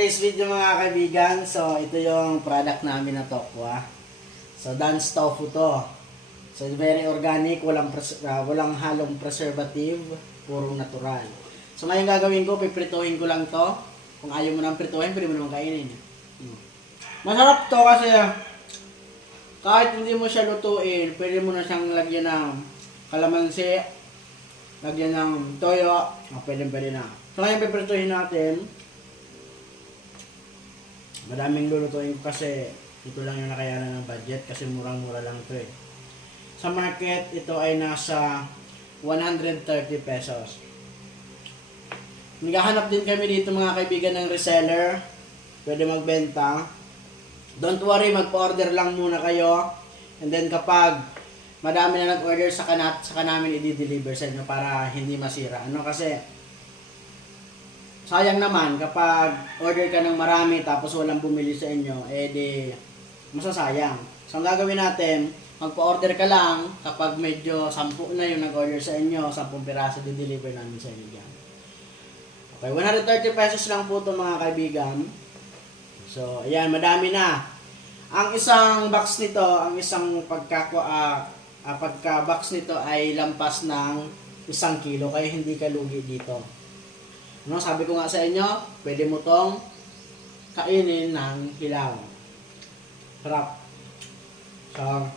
today's video mga kaibigan. So ito yung product namin na tokwa. So Dan's tofu to. So very organic, walang halong preservative, puro natural. So ngayon gagawin ko, piprituhin ko lang to. Kung ayaw mo nang prituhin, pwede mo naman kainin. Masarap to kasi kahit hindi mo siya lutuin, pwede mo na siyang lagyan ng kalamansi, lagyan ng toyo, pwede na. So ngayon piprituhin natin. Madaming lulutuin ko kasi ito lang yung nakayanan ng budget kasi murang-mura lang ito eh. Sa market, ito ay nasa 130 pesos. Naghahanap din kami dito mga kaibigan ng reseller. Pwede magbenta. Don't worry, magpa-order lang muna kayo. And then kapag madami na nag-order, saka namin i-deliver sa inyo para hindi masira. Kasi sayang naman kapag order ka ng marami tapos walang bumili sa inyo, di masasayang. So ang gagawin natin, magpa-order ka lang kapag medyo 10 na yung nag-order sa inyo, 10 piraso di-deliver namin sa inyo dyan. Okay, 130 pesos lang po ito mga kaibigan. So, ayan, madami na. Ang isang box nito, ang isang pagka-box nito ay lampas ng 1 kilo, kaya hindi ka lugi dito. Sabi ko nga sa inyo, pwede mo tong kainin ng hilaw. Sarap. So,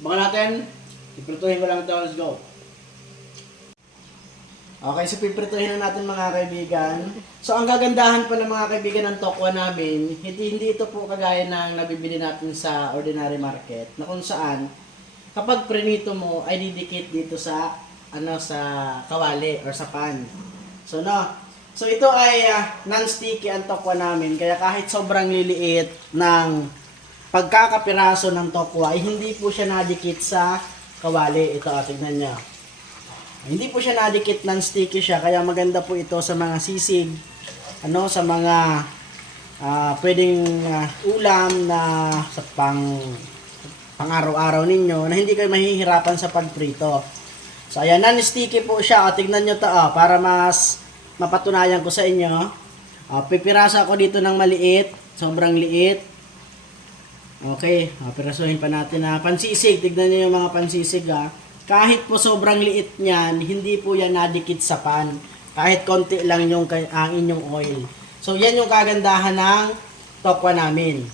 baka natin, piprituhin ko lang ito. Let's go. Okay, so piprituhin na natin mga kaibigan. So, ang gagandahan pa ng mga kaibigan ng tokwa namin, hindi ito po kagaya ng nabibili natin sa ordinary market, na kung saan, kapag prinito mo, ay didikit dito sa, sa kawali or sa pan. So ito ay non-sticky ang tokwa namin, kaya kahit sobrang liliit ng pagkakapiraso ng tokwa, ay hindi po siya nadikit sa kawali. Ito, tignan nyo. Hindi po siya nadikit, non-sticky siya, kaya maganda po ito sa mga sisig, sa mga pwedeng ulam na sa pang-araw-araw ninyo, na hindi kayo mahihirapan sa pagprito. So ayan, non-sticky po siya. Tignan nyo ito, para mas mapatunayan ko sa inyo. Pipirasa ako dito ng maliit, sobrang liit. Okay, pirasuhin pa natin na pansisig. Tignan niyo yung mga pansisig Kahit po sobrang liit niyan, hindi po yan nadikit sa pan. Kahit konti lang yung inyong oil. So yan yung kagandahan ng tokwa namin.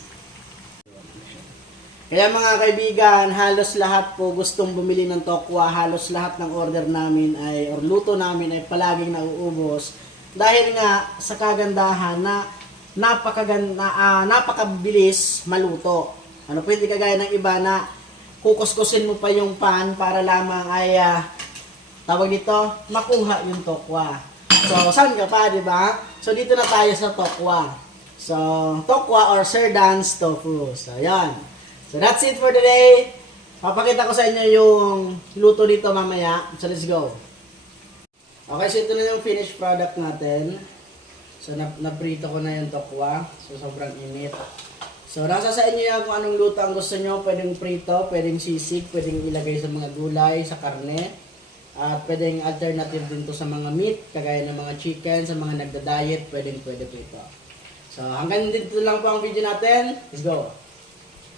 Kaya mga kaibigan, halos lahat po gustong bumili ng tokwa, halos lahat ng order namin or luto namin ay palaging nauubos. Dahil nga sa kagandahan na napakabilis maluto. Pwede kagaya ng iba na kukuskusin mo pa yung pan para lamang ay tawag dito, makuha yung tokwa. So, saan ka pa, di ba? So, dito na tayo sa tokwa. So, tokwa or Sir Dan's tofu. So, yan. So that's it for today. Papakita ko sa inyo yung luto dito mamaya. So let's go. Okay, so ito na yung finished product natin. So naprito ko na yung tokwa. So sobrang init. So nasa sa inyo yan kung anong luto ang gusto nyo. Pwedeng prito, pwedeng sisig, pwedeng ilagay sa mga gulay, sa karne. At pwedeng alternative din to sa mga meat, kagaya ng mga chicken, sa mga nagda-diet, pwede po ito. So hanggang dito lang po ang video natin. Let's go.